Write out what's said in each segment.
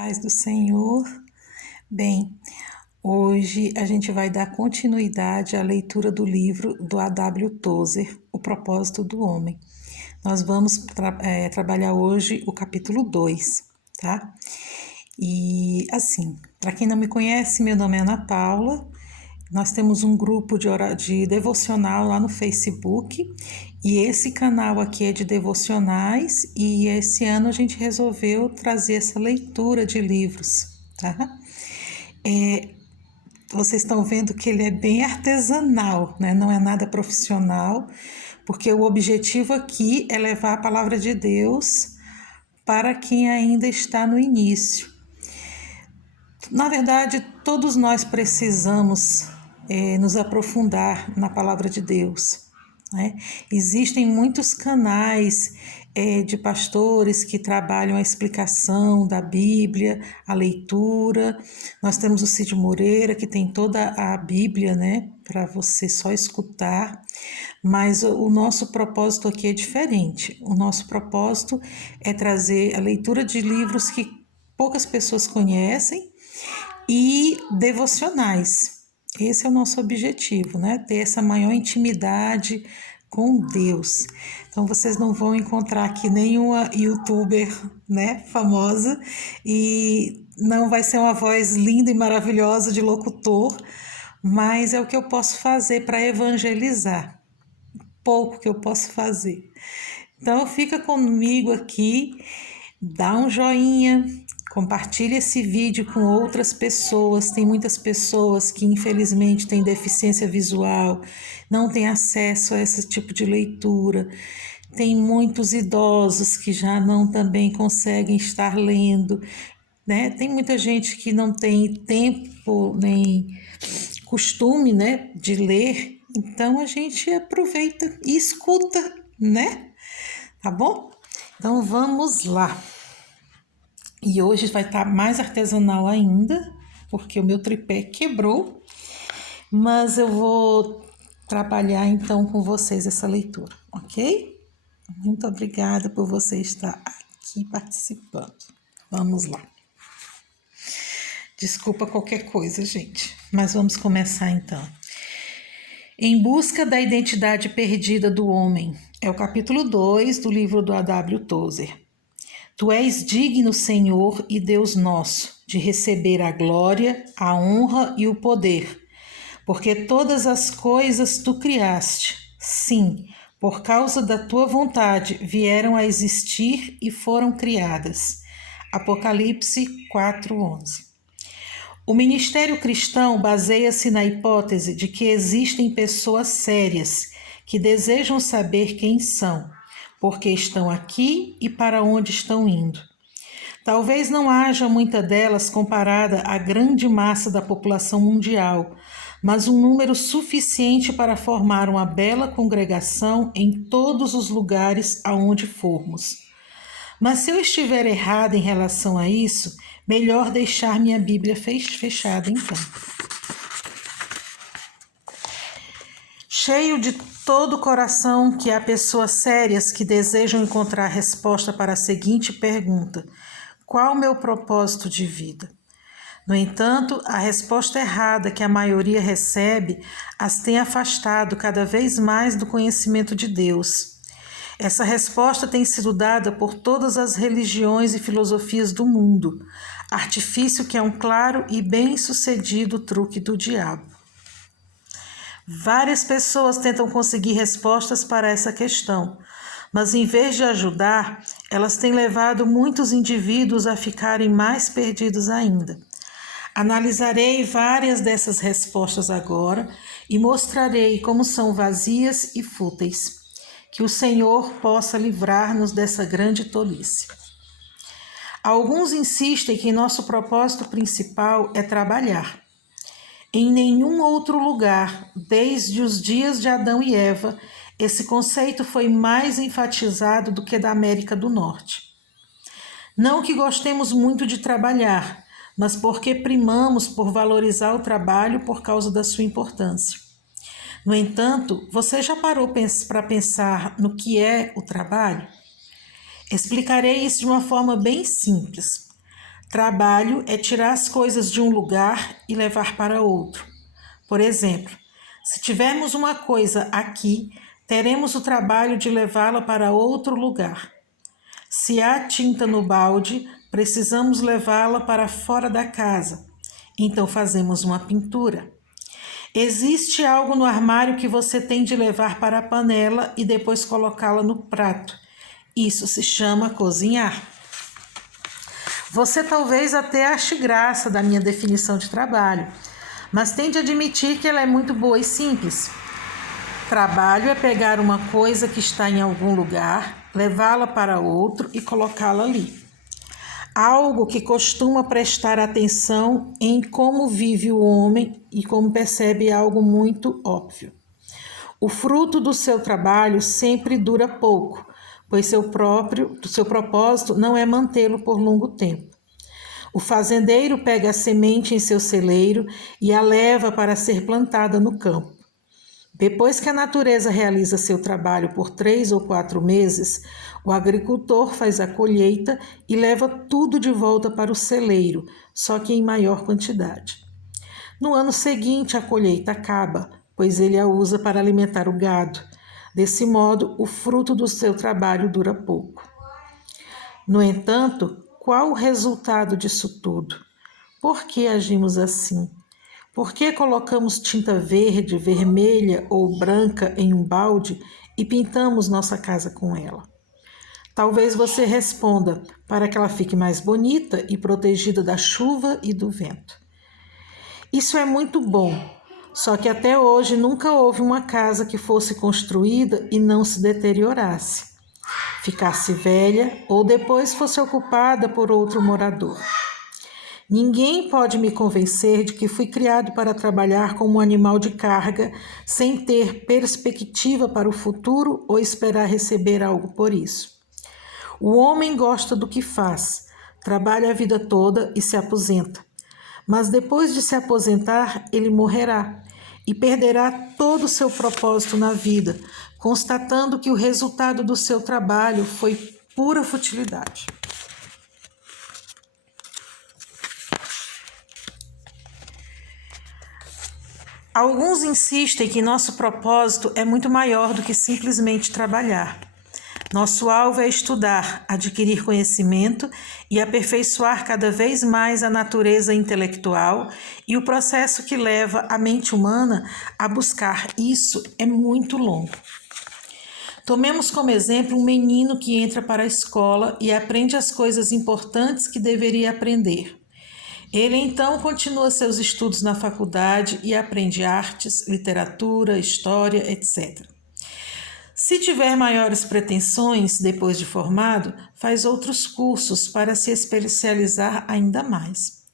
Paz do Senhor. Bem, hoje a gente vai dar continuidade à leitura do livro do A.W. Tozer, O Propósito do Homem. Nós vamos trabalhar hoje o capítulo 2, tá? E assim, para quem não me conhece, meu nome é Ana Paula. Nós temos um grupo de devocional lá no Facebook e esse canal aqui é de devocionais e esse ano a gente resolveu trazer essa leitura de livros, tá? Vocês estão vendo que ele é bem artesanal, né? Não é nada profissional, porque o objetivo aqui é levar a palavra de Deus para quem ainda está no início. Na verdade, todos nós precisamos nos aprofundar na palavra de Deus, né? Existem muitos canais de pastores que trabalham a explicação da Bíblia, a leitura. Nós temos o Cid Moreira, que tem toda a Bíblia, né, para você só escutar. Mas o nosso propósito aqui é diferente. O nosso propósito é trazer a leitura de livros que poucas pessoas conhecem e devocionais. Esse é o nosso objetivo, né? Ter essa maior intimidade com Deus. Então vocês não vão encontrar aqui nenhuma youtuber, né, famosa, e não vai ser uma voz linda e maravilhosa de locutor, mas é o que eu posso fazer para evangelizar. Pouco que eu posso fazer. Então fica comigo aqui, dá um joinha, compartilhe esse vídeo com outras pessoas. Tem muitas pessoas que infelizmente têm deficiência visual, não têm acesso a esse tipo de leitura. Tem muitos idosos que já não também conseguem estar lendo, né? Tem muita gente que não tem tempo nem costume, né, de ler. Então a gente aproveita e escuta, né? Tá bom? Então vamos lá. E hoje vai estar mais artesanal ainda, porque o meu tripé quebrou, mas eu vou trabalhar então com vocês essa leitura, ok? Muito obrigada por você estar aqui participando. Vamos lá. Desculpa qualquer coisa, gente, mas vamos começar então. Em busca da identidade perdida do homem, é o capítulo 2 do livro do A.W. Tozer. Tu és digno, Senhor e Deus nosso, de receber a glória, a honra e o poder, porque todas as coisas tu criaste. Sim, por causa da tua vontade vieram a existir e foram criadas. Apocalipse 4:11. O ministério cristão baseia-se na hipótese de que existem pessoas sérias que desejam saber quem são, porque estão aqui e para onde estão indo. Talvez não haja muita delas comparada à grande massa da população mundial, mas um número suficiente para formar uma bela congregação em todos os lugares aonde formos. Mas se eu estiver errada em relação a isso, melhor deixar minha Bíblia fechada então. Cheio de todo o coração que há pessoas sérias que desejam encontrar resposta para a seguinte pergunta: qual o meu propósito de vida? No entanto, a resposta errada que a maioria recebe as tem afastado cada vez mais do conhecimento de Deus. Essa resposta tem sido dada por todas as religiões e filosofias do mundo, artifício que é um claro e bem-sucedido truque do diabo. Várias pessoas tentam conseguir respostas para essa questão, mas em vez de ajudar, elas têm levado muitos indivíduos a ficarem mais perdidos ainda. Analisarei várias dessas respostas agora e mostrarei como são vazias e fúteis. Que o Senhor possa livrar-nos dessa grande tolice. Alguns insistem que nosso propósito principal é trabalhar. Em nenhum outro lugar, desde os dias de Adão e Eva, esse conceito foi mais enfatizado do que da América do Norte. Não que gostemos muito de trabalhar, mas porque primamos por valorizar o trabalho por causa da sua importância. No entanto, você já parou para pensar no que é o trabalho? Explicarei isso de uma forma bem simples. Trabalho é tirar as coisas de um lugar e levar para outro. Por exemplo, se tivermos uma coisa aqui, teremos o trabalho de levá-la para outro lugar. Se há tinta no balde, precisamos levá-la para fora da casa. Então fazemos uma pintura. Existe algo no armário que você tem de levar para a panela e depois colocá-la no prato. Isso se chama cozinhar. Você talvez até ache graça da minha definição de trabalho, mas tem de admitir que ela é muito boa e simples. Trabalho é pegar uma coisa que está em algum lugar, levá-la para outro e colocá-la ali. Algo que costuma prestar atenção em como vive o homem e como percebe algo muito óbvio. O fruto do seu trabalho sempre dura pouco, pois seu propósito não é mantê-lo por longo tempo. O fazendeiro pega a semente em seu celeiro e a leva para ser plantada no campo. Depois que a natureza realiza seu trabalho por 3 ou 4 meses, o agricultor faz a colheita e leva tudo de volta para o celeiro, só que em maior quantidade. No ano seguinte, a colheita acaba, pois ele a usa para alimentar o gado. Desse modo, o fruto do seu trabalho dura pouco. No entanto, qual o resultado disso tudo? Por que agimos assim? Por que colocamos tinta verde, vermelha ou branca em um balde e pintamos nossa casa com ela? Talvez você responda, para que ela fique mais bonita e protegida da chuva e do vento. Isso é muito bom, só que até hoje nunca houve uma casa que fosse construída e não se deteriorasse, ficasse velha ou depois fosse ocupada por outro morador. Ninguém pode me convencer de que fui criado para trabalhar como um animal de carga, sem ter perspectiva para o futuro ou esperar receber algo por isso. O homem gosta do que faz, trabalha a vida toda e se aposenta. Mas depois de se aposentar, ele morrerá e perderá todo o seu propósito na vida, constatando que o resultado do seu trabalho foi pura futilidade. Alguns insistem que nosso propósito é muito maior do que simplesmente trabalhar. Nosso alvo é estudar, adquirir conhecimento e aperfeiçoar cada vez mais a natureza intelectual, e o processo que leva a mente humana a buscar isso é muito longo. Tomemos como exemplo um menino que entra para a escola e aprende as coisas importantes que deveria aprender. Ele então continua seus estudos na faculdade e aprende artes, literatura, história, etc. Se tiver maiores pretensões depois de formado, faz outros cursos para se especializar ainda mais.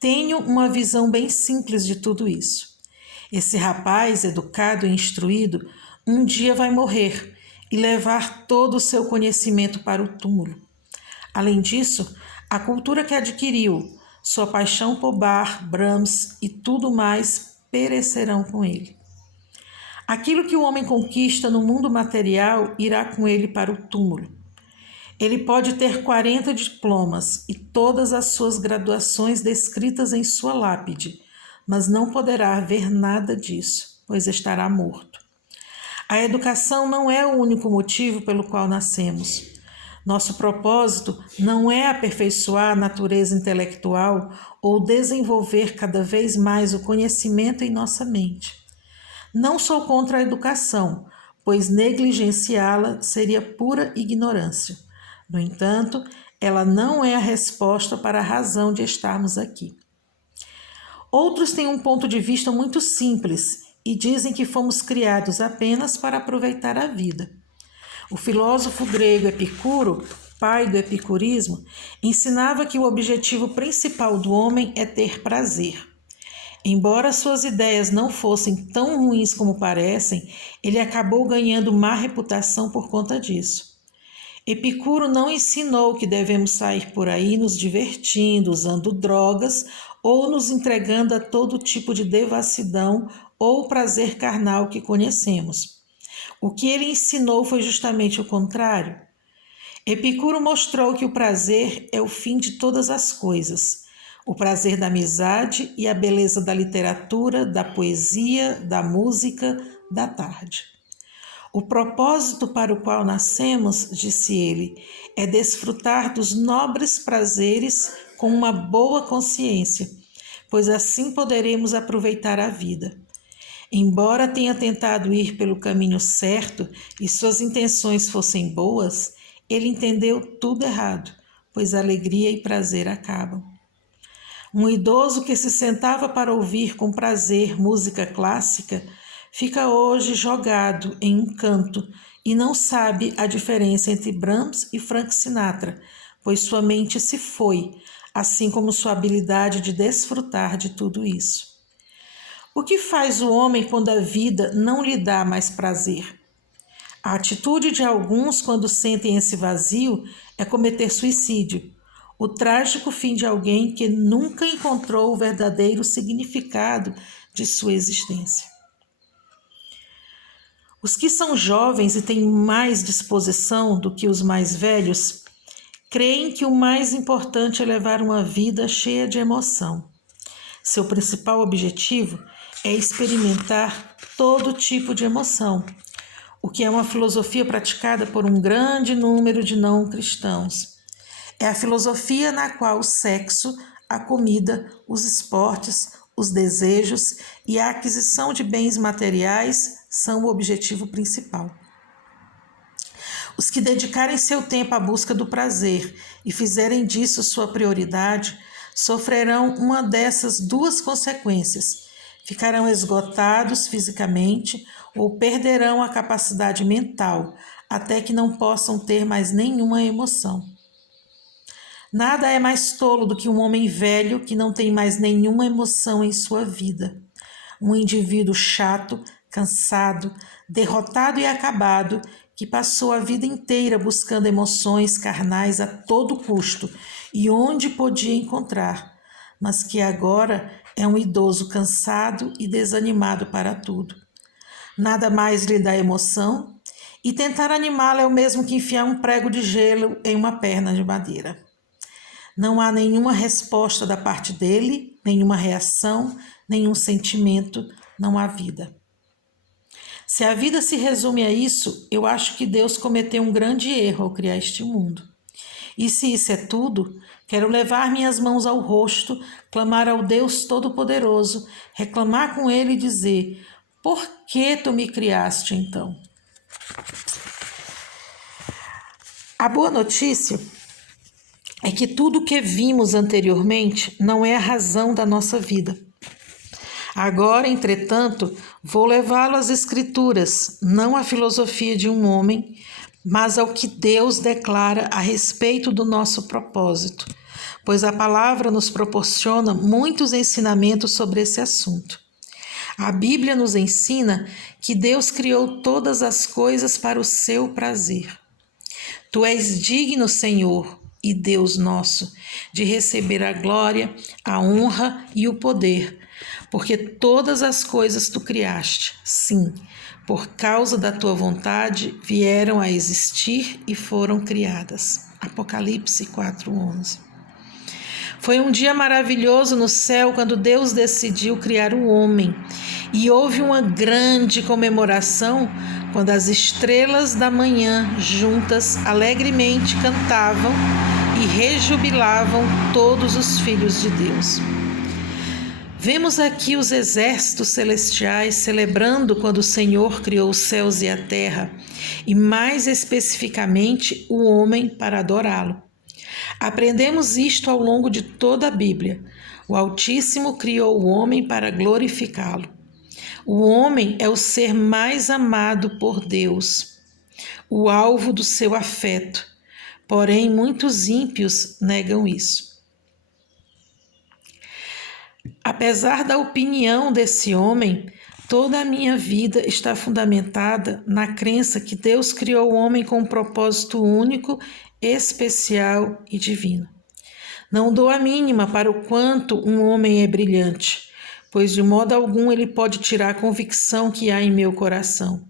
Tenho uma visão bem simples de tudo isso. Esse rapaz, educado e instruído, um dia vai morrer e levar todo o seu conhecimento para o túmulo. Além disso, a cultura que adquiriu, sua paixão por Bach, Brahms e tudo mais perecerão com ele. Aquilo que o homem conquista no mundo material irá com ele para o túmulo. Ele pode ter 40 diplomas e todas as suas graduações descritas em sua lápide, mas não poderá ver nada disso, pois estará morto. A educação não é o único motivo pelo qual nascemos. Nosso propósito não é aperfeiçoar a natureza intelectual ou desenvolver cada vez mais o conhecimento em nossa mente. Não sou contra a educação, pois negligenciá-la seria pura ignorância. No entanto, ela não é a resposta para a razão de estarmos aqui. Outros têm um ponto de vista muito simples e dizem que fomos criados apenas para aproveitar a vida. O filósofo grego Epicuro, pai do epicurismo, ensinava que o objetivo principal do homem é ter prazer. Embora suas ideias não fossem tão ruins como parecem, ele acabou ganhando má reputação por conta disso. Epicuro não ensinou que devemos sair por aí nos divertindo, usando drogas ou nos entregando a todo tipo de devassidão ou prazer carnal que conhecemos. O que ele ensinou foi justamente o contrário. Epicuro mostrou que o prazer é o fim de todas as coisas. O prazer da amizade e a beleza da literatura, da poesia, da música, da tarde. O propósito para o qual nascemos, disse ele, é desfrutar dos nobres prazeres com uma boa consciência, pois assim poderemos aproveitar a vida. Embora tenha tentado ir pelo caminho certo e suas intenções fossem boas, ele entendeu tudo errado, pois alegria e prazer acabam. Um idoso que se sentava para ouvir com prazer música clássica fica hoje jogado em um canto e não sabe a diferença entre Brahms e Frank Sinatra, pois sua mente se foi, assim como sua habilidade de desfrutar de tudo isso. O que faz o homem quando a vida não lhe dá mais prazer? A atitude de alguns quando sentem esse vazio é cometer suicídio, o trágico fim de alguém que nunca encontrou o verdadeiro significado de sua existência. Os que são jovens e têm mais disposição do que os mais velhos, creem que o mais importante é levar uma vida cheia de emoção. Seu principal objetivo é experimentar todo tipo de emoção, o que é uma filosofia praticada por um grande número de não cristãos. É a filosofia na qual o sexo, a comida, os esportes, os desejos e a aquisição de bens materiais são o objetivo principal. Os que dedicarem seu tempo à busca do prazer e fizerem disso sua prioridade, sofrerão uma dessas duas consequências. Ficarão esgotados fisicamente ou perderão a capacidade mental, até que não possam ter mais nenhuma emoção. Nada é mais tolo do que um homem velho que não tem mais nenhuma emoção em sua vida. Um indivíduo chato, cansado, derrotado e acabado, que passou a vida inteira buscando emoções carnais a todo custo e onde podia encontrar, mas que agora é um idoso cansado e desanimado para tudo. Nada mais lhe dá emoção, e tentar animá-lo é o mesmo que enfiar um prego de gelo em uma perna de madeira. Não há nenhuma resposta da parte dele, nenhuma reação, nenhum sentimento, não há vida. Se a vida se resume a isso, eu acho que Deus cometeu um grande erro ao criar este mundo. E se isso é tudo, quero levar minhas mãos ao rosto, clamar ao Deus Todo-Poderoso, reclamar com Ele e dizer: por que tu me criaste então? A boa notícia é que tudo o que vimos anteriormente não é a razão da nossa vida. Agora, entretanto, vou levá-lo às Escrituras, não à filosofia de um homem, mas ao que Deus declara a respeito do nosso propósito, pois a palavra nos proporciona muitos ensinamentos sobre esse assunto. A Bíblia nos ensina que Deus criou todas as coisas para o seu prazer. Tu és digno, Senhor, e Deus nosso, de receber a glória, a honra e o poder, porque todas as coisas tu criaste, sim, por causa da tua vontade vieram a existir e foram criadas. Apocalipse 4:11. Foi um dia maravilhoso no céu quando Deus decidiu criar o homem, e houve uma grande comemoração quando as estrelas da manhã juntas alegremente cantavam e rejubilavam todos os filhos de Deus. Vemos aqui os exércitos celestiais celebrando quando o Senhor criou os céus e a terra, e mais especificamente o homem para adorá-lo. Aprendemos isto ao longo de toda a Bíblia. O Altíssimo criou o homem para glorificá-lo. O homem é o ser mais amado por Deus, o alvo do seu afeto. Porém, muitos ímpios negam isso. Apesar da opinião desse homem, toda a minha vida está fundamentada na crença que Deus criou o homem com um propósito único, especial e divino. Não dou a mínima para o quanto um homem é brilhante, pois de modo algum ele pode tirar a convicção que há em meu coração.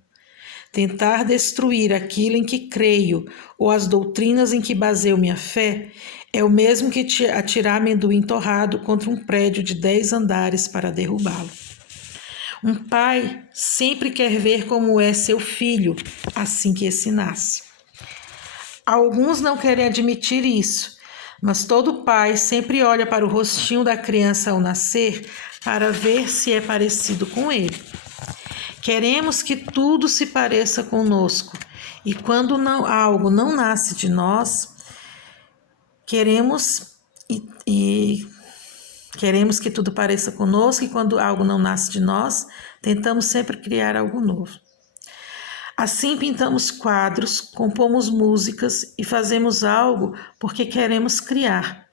tentar destruir aquilo em que creio ou as doutrinas em que baseio minha fé é o mesmo que atirar amendoim torrado contra um prédio de 10 andares para derrubá-lo. Um pai sempre quer ver como é seu filho assim que esse nasce. Alguns não querem admitir isso, mas todo pai sempre olha para o rostinho da criança ao nascer para ver se é parecido com ele. Queremos que tudo se pareça conosco, e quando algo não nasce de nós, queremos que tudo pareça conosco, e quando algo não nasce de nós, tentamos sempre criar algo novo. Assim pintamos quadros, compomos músicas e fazemos algo porque queremos criar.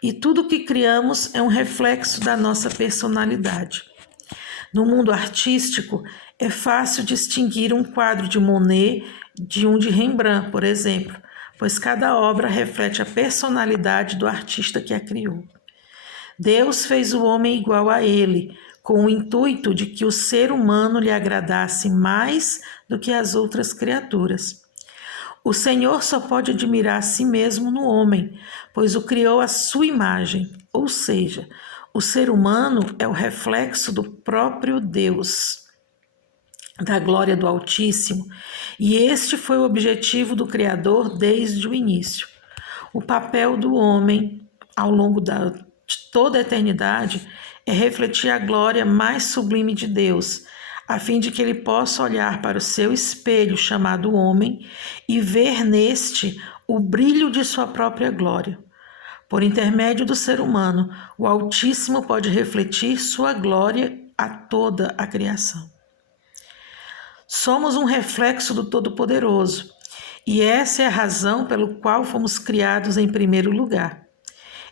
E tudo que criamos é um reflexo da nossa personalidade. No mundo artístico, é fácil distinguir um quadro de Monet de um de Rembrandt, por exemplo, pois cada obra reflete a personalidade do artista que a criou. Deus fez o homem igual a ele, com o intuito de que o ser humano lhe agradasse mais do que as outras criaturas. O Senhor só pode admirar a si mesmo no homem, pois o criou à sua imagem, ou seja, o ser humano é o reflexo do próprio Deus, da glória do Altíssimo, e este foi o objetivo do Criador desde o início. O papel do homem, ao longo de toda a eternidade, é refletir a glória mais sublime de Deus, a fim de que ele possa olhar para o seu espelho chamado homem e ver neste o brilho de sua própria glória. Por intermédio do ser humano, o Altíssimo pode refletir sua glória a toda a criação. Somos um reflexo do Todo-Poderoso, e essa é a razão pelo qual fomos criados em primeiro lugar.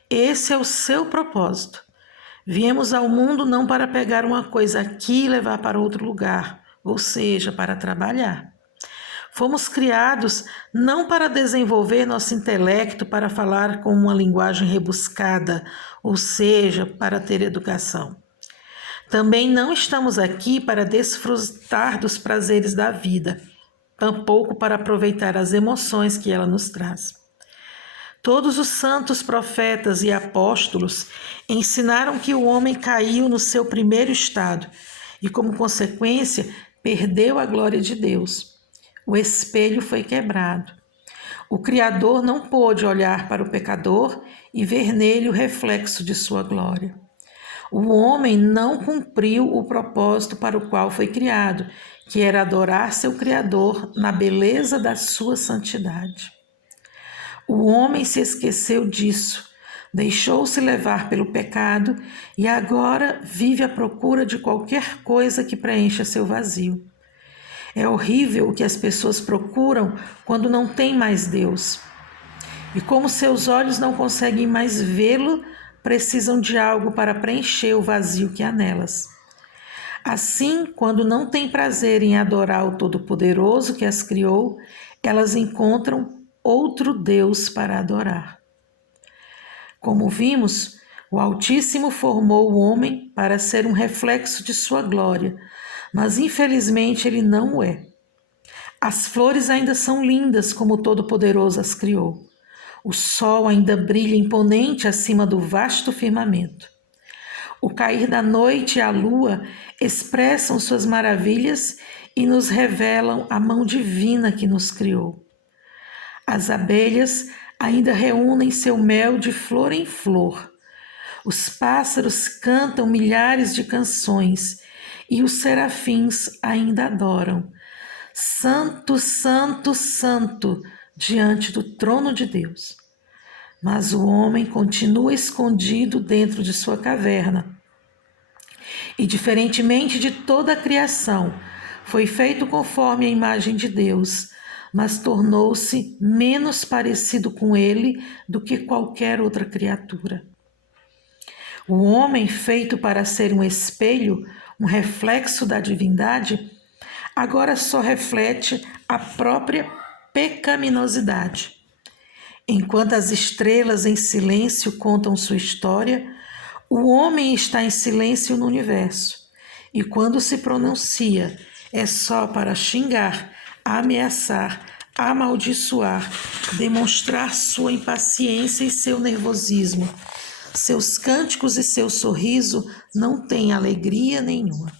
Esse é o seu propósito. Viemos ao mundo não para pegar uma coisa aqui e levar para outro lugar, ou seja, para trabalhar. Fomos criados não para desenvolver nosso intelecto para falar com uma linguagem rebuscada, ou seja, para ter educação. Também não estamos aqui para desfrutar dos prazeres da vida, tampouco para aproveitar as emoções que ela nos traz. Todos os santos profetas e apóstolos ensinaram que o homem caiu no seu primeiro estado e, como consequência, perdeu a glória de Deus. O espelho foi quebrado. O Criador não pôde olhar para o pecador e ver nele o reflexo de sua glória. O homem não cumpriu o propósito para o qual foi criado, que era adorar seu Criador na beleza da sua santidade. O homem se esqueceu disso, deixou-se levar pelo pecado e agora vive à procura de qualquer coisa que preencha seu vazio. É horrível o que as pessoas procuram quando não têm mais Deus. E como seus olhos não conseguem mais vê-lo, precisam de algo para preencher o vazio que há nelas. Assim, quando não têm prazer em adorar o Todo-Poderoso que as criou, elas encontram outro Deus para adorar. Como vimos, o Altíssimo formou o homem para ser um reflexo de sua glória, mas infelizmente ele não o é. As flores ainda são lindas como o Todo-Poderoso as criou. O sol ainda brilha imponente acima do vasto firmamento. O cair da noite e a lua expressam suas maravilhas e nos revelam a mão divina que nos criou. As abelhas ainda reúnem seu mel de flor em flor. Os pássaros cantam milhares de canções e os serafins ainda adoram. Santo, santo, santo, diante do trono de Deus. Mas o homem continua escondido dentro de sua caverna. E, diferentemente de toda a criação, foi feito conforme a imagem de Deus, mas tornou-se menos parecido com ele do que qualquer outra criatura. O homem, feito para ser um espelho, um reflexo da divindade, agora só reflete a própria pecaminosidade. Enquanto as estrelas em silêncio contam sua história, o homem está em silêncio no universo, e quando se pronuncia, é só para xingar ameaçar, amaldiçoar, demonstrar sua impaciência e seu nervosismo. Seus cânticos e seu sorriso não têm alegria nenhuma.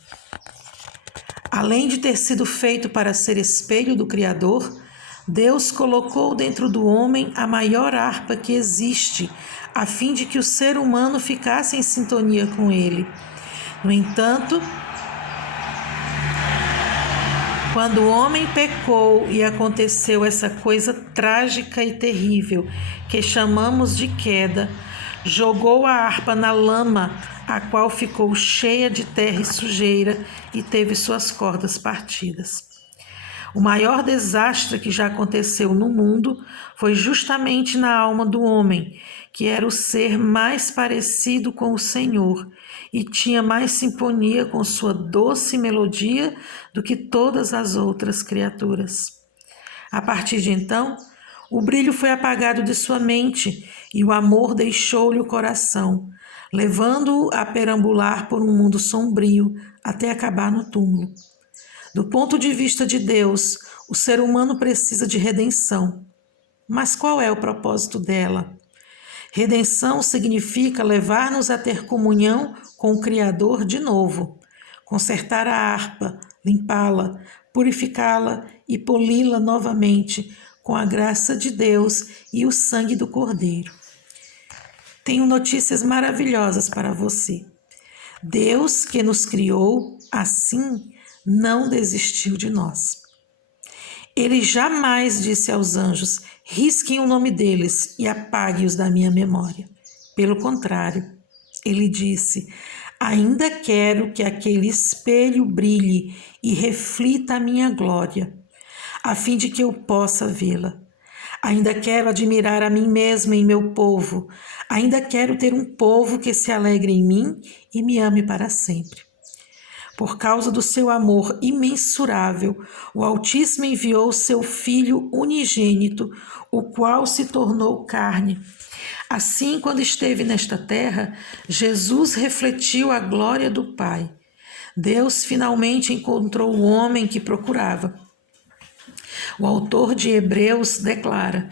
Além de ter sido feito para ser espelho do Criador, Deus colocou dentro do homem a maior harpa que existe, a fim de que o ser humano ficasse em sintonia com ele. No entanto, quando o homem pecou e aconteceu essa coisa trágica e terrível que chamamos de queda, jogou a harpa na lama, a qual ficou cheia de terra e sujeira e teve suas cordas partidas. O maior desastre que já aconteceu no mundo foi justamente na alma do homem, que era o ser mais parecido com o Senhor e tinha mais sintonia com sua doce melodia do que todas as outras criaturas. A partir de então, o brilho foi apagado de sua mente e o amor deixou-lhe o coração, levando-o a perambular por um mundo sombrio até acabar no túmulo. Do ponto de vista de Deus, o ser humano precisa de redenção. Mas qual é o propósito dela? Redenção significa levar-nos a ter comunhão com o Criador de novo, consertar a harpa, limpá-la, purificá-la e poli-la novamente com a graça de Deus e o sangue do Cordeiro. Tenho notícias maravilhosas para você. Deus, que nos criou assim, não desistiu de nós. Ele jamais disse aos anjos: risquem o nome deles e apague-os da minha memória. Pelo contrário, ele disse: ainda quero que aquele espelho brilhe e reflita a minha glória, a fim de que eu possa vê-la. Ainda quero admirar a mim mesmo em meu povo. Ainda quero ter um povo que se alegre em mim e me ame para sempre. Por causa do seu amor imensurável, o Altíssimo enviou seu Filho unigênito, o qual se tornou carne. Assim, quando esteve nesta terra, Jesus refletiu a glória do Pai. Deus finalmente encontrou o homem que procurava. O autor de Hebreus declara: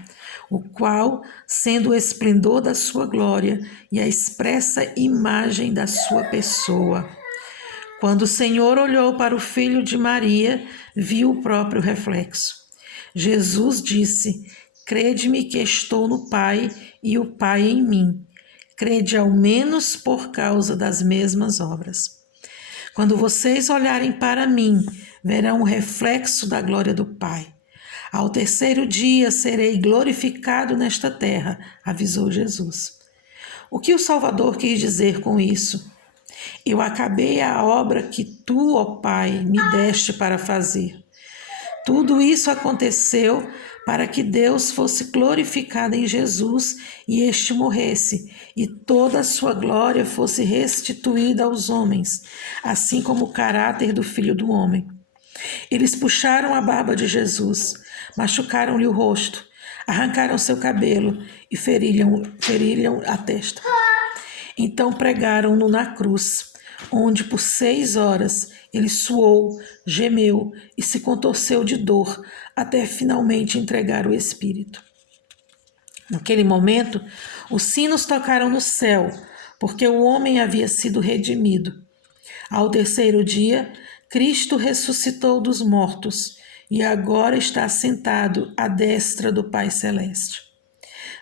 o qual, sendo o esplendor da sua glória e a expressa imagem da sua pessoa. Quando o Senhor olhou para o filho de Maria, viu o próprio reflexo. Jesus disse: crede-me que estou no Pai e o Pai em mim. Crede ao menos por causa das mesmas obras. Quando vocês olharem para mim, verão o reflexo da glória do Pai. Ao terceiro dia serei glorificado nesta terra, avisou Jesus. O que o Salvador quis dizer com isso? Eu acabei a obra que tu, ó Pai, me deste para fazer. Tudo isso aconteceu para que Deus fosse glorificado em Jesus e este morresse, e toda a sua glória fosse restituída aos homens, assim como o caráter do Filho do Homem. Eles puxaram a barba de Jesus, machucaram-lhe o rosto, arrancaram seu cabelo e feriram a testa. Então pregaram-no na cruz, onde por 6 horas ele suou, gemeu e se contorceu de dor, até finalmente entregar o espírito. Naquele momento, os sinos tocaram no céu, porque o homem havia sido redimido. Ao terceiro dia, Cristo ressuscitou dos mortos e agora está sentado à destra do Pai Celeste.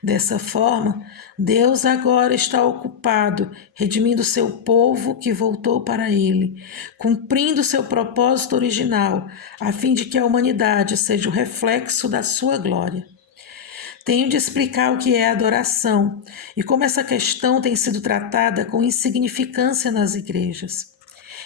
Dessa forma, Deus agora está ocupado, redimindo seu povo que voltou para ele, cumprindo seu propósito original, a fim de que a humanidade seja o reflexo da sua glória. Tenho de explicar o que é adoração e como essa questão tem sido tratada com insignificância nas igrejas.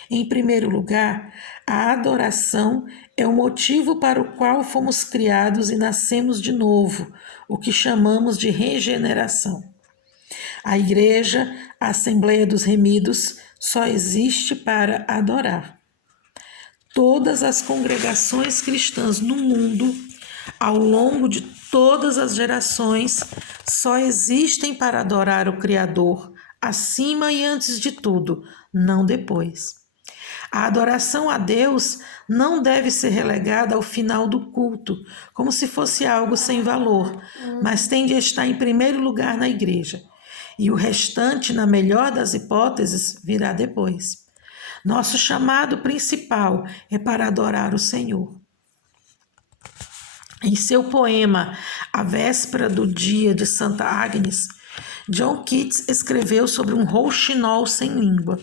Em primeiro lugar, a adoração é o motivo para o qual fomos criados e nascemos de novo, o que chamamos de regeneração. A igreja, a Assembleia dos Remidos, só existe para adorar. Todas as congregações cristãs no mundo, ao longo de todas as gerações, só existem para adorar o Criador, acima e antes de tudo, não depois. A adoração a Deus não deve ser relegada ao final do culto, como se fosse algo sem valor, mas tem de estar em primeiro lugar na igreja. E o restante, na melhor das hipóteses, virá depois. Nosso chamado principal é para adorar o Senhor. Em seu poema A Véspera do Dia de Santa Agnes, John Keats escreveu sobre um rouxinol sem língua.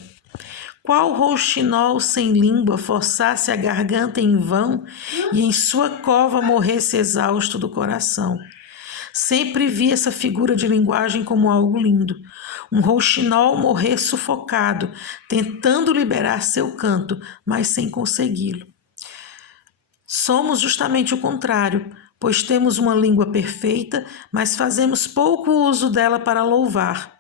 Qual rouxinol sem língua forçasse a garganta em vão e em sua cova morresse exausto do coração? Sempre vi essa figura de linguagem como algo lindo. Um rouxinol morrer sufocado, tentando liberar seu canto, mas sem consegui-lo. Somos justamente o contrário, pois temos uma língua perfeita, mas fazemos pouco uso dela para louvar.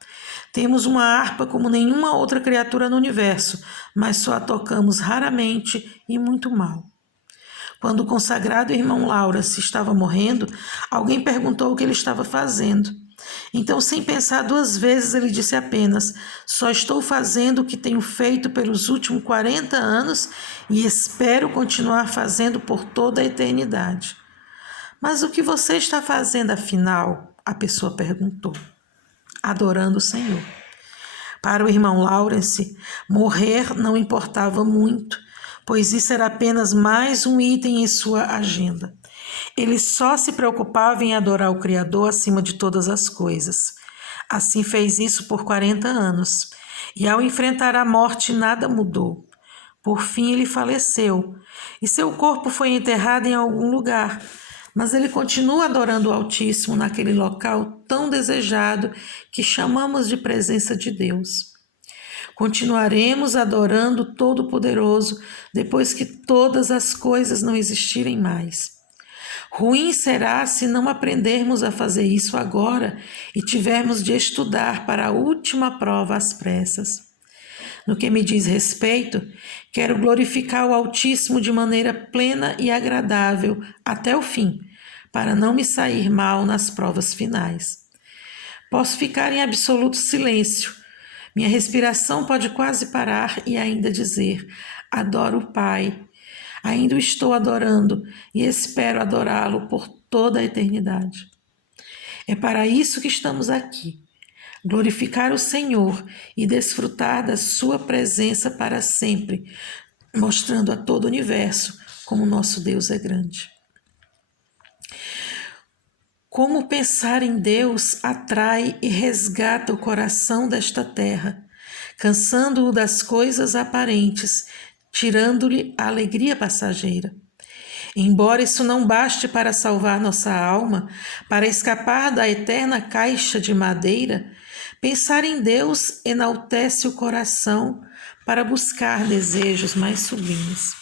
Temos uma harpa como nenhuma outra criatura no universo, mas só a tocamos raramente e muito mal. Quando o consagrado irmão Lawrence estava morrendo, alguém perguntou o que ele estava fazendo. Então, sem pensar duas vezes, ele disse apenas: só estou fazendo o que tenho feito pelos últimos 40 anos e espero continuar fazendo por toda a eternidade. Mas o que você está fazendo, afinal? A pessoa perguntou. Adorando o Senhor. Para o irmão Lawrence, morrer não importava muito, pois isso era apenas mais um item em sua agenda. Ele só se preocupava em adorar o Criador acima de todas as coisas. Assim fez isso por 40 anos, e ao enfrentar a morte nada mudou. Por fim ele faleceu, e seu corpo foi enterrado em algum lugar, mas ele continua adorando o Altíssimo naquele local tão desejado que chamamos de presença de Deus. Continuaremos adorando o Todo-Poderoso depois que todas as coisas não existirem mais. Ruim será se não aprendermos a fazer isso agora e tivermos de estudar para a última prova às pressas. No que me diz respeito, quero glorificar o Altíssimo de maneira plena e agradável até o fim, para não me sair mal nas provas finais. Posso ficar em absoluto silêncio. Minha respiração pode quase parar e ainda dizer: adoro o Pai. Ainda o estou adorando e espero adorá-lo por toda a eternidade. É para isso que estamos aqui. Glorificar o Senhor e desfrutar da sua presença para sempre, mostrando a todo o universo como nosso Deus é grande. Como pensar em Deus atrai e resgata o coração desta terra, cansando-o das coisas aparentes, tirando-lhe a alegria passageira. Embora isso não baste para salvar nossa alma, para escapar da eterna caixa de madeira, pensar em Deus enaltece o coração para buscar desejos mais sublimes.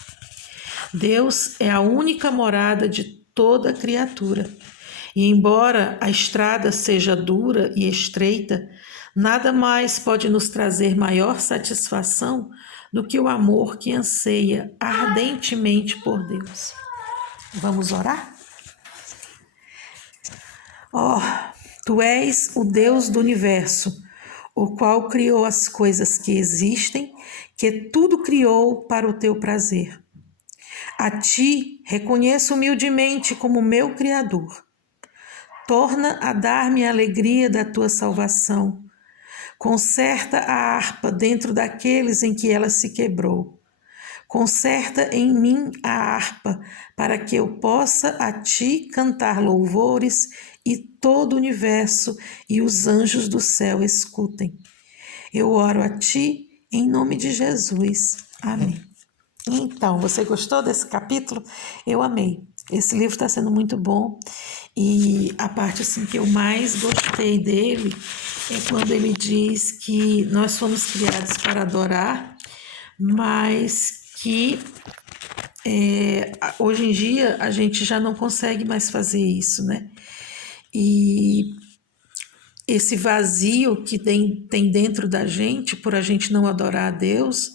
Deus é a única morada de toda criatura. E embora a estrada seja dura e estreita, nada mais pode nos trazer maior satisfação do que o amor que anseia ardentemente por Deus. Vamos orar? Tu és o Deus do universo, o qual criou as coisas que existem, que tudo criou para o teu prazer. A ti reconheço humildemente como meu Criador. Torna a dar-me a alegria da tua salvação. Conserta a harpa dentro daqueles em que ela se quebrou. Conserta em mim a harpa, para que eu possa a ti cantar louvores e todo o universo e os anjos do céu escutem. Eu oro a ti em nome de Jesus. Amém. Então, você gostou desse capítulo? Eu amei. Esse livro está sendo muito bom e a parte assim, que eu mais gostei dele é quando ele diz que nós fomos criados para adorar, mas que hoje em dia a gente já não consegue mais fazer isso, né? E esse vazio que tem dentro da gente, por a gente não adorar a Deus,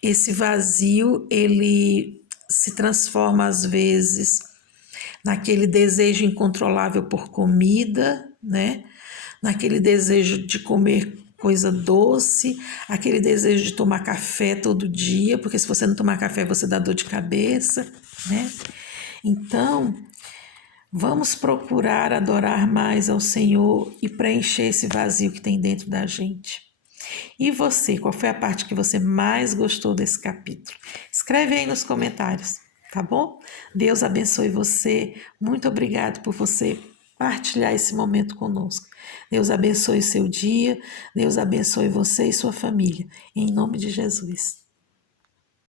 esse vazio, ele se transforma às vezes naquele desejo incontrolável por comida, né? Naquele desejo de comer coisa doce, aquele desejo de tomar café todo dia, porque se você não tomar café você dá dor de cabeça, né? Então, vamos procurar adorar mais ao Senhor e preencher esse vazio que tem dentro da gente. E você, qual foi a parte que você mais gostou desse capítulo? Escreve aí nos comentários, tá bom? Deus abençoe você. Muito obrigado por você partilhar esse momento conosco. Deus abençoe o seu dia. Deus abençoe você e sua família. Em nome de Jesus.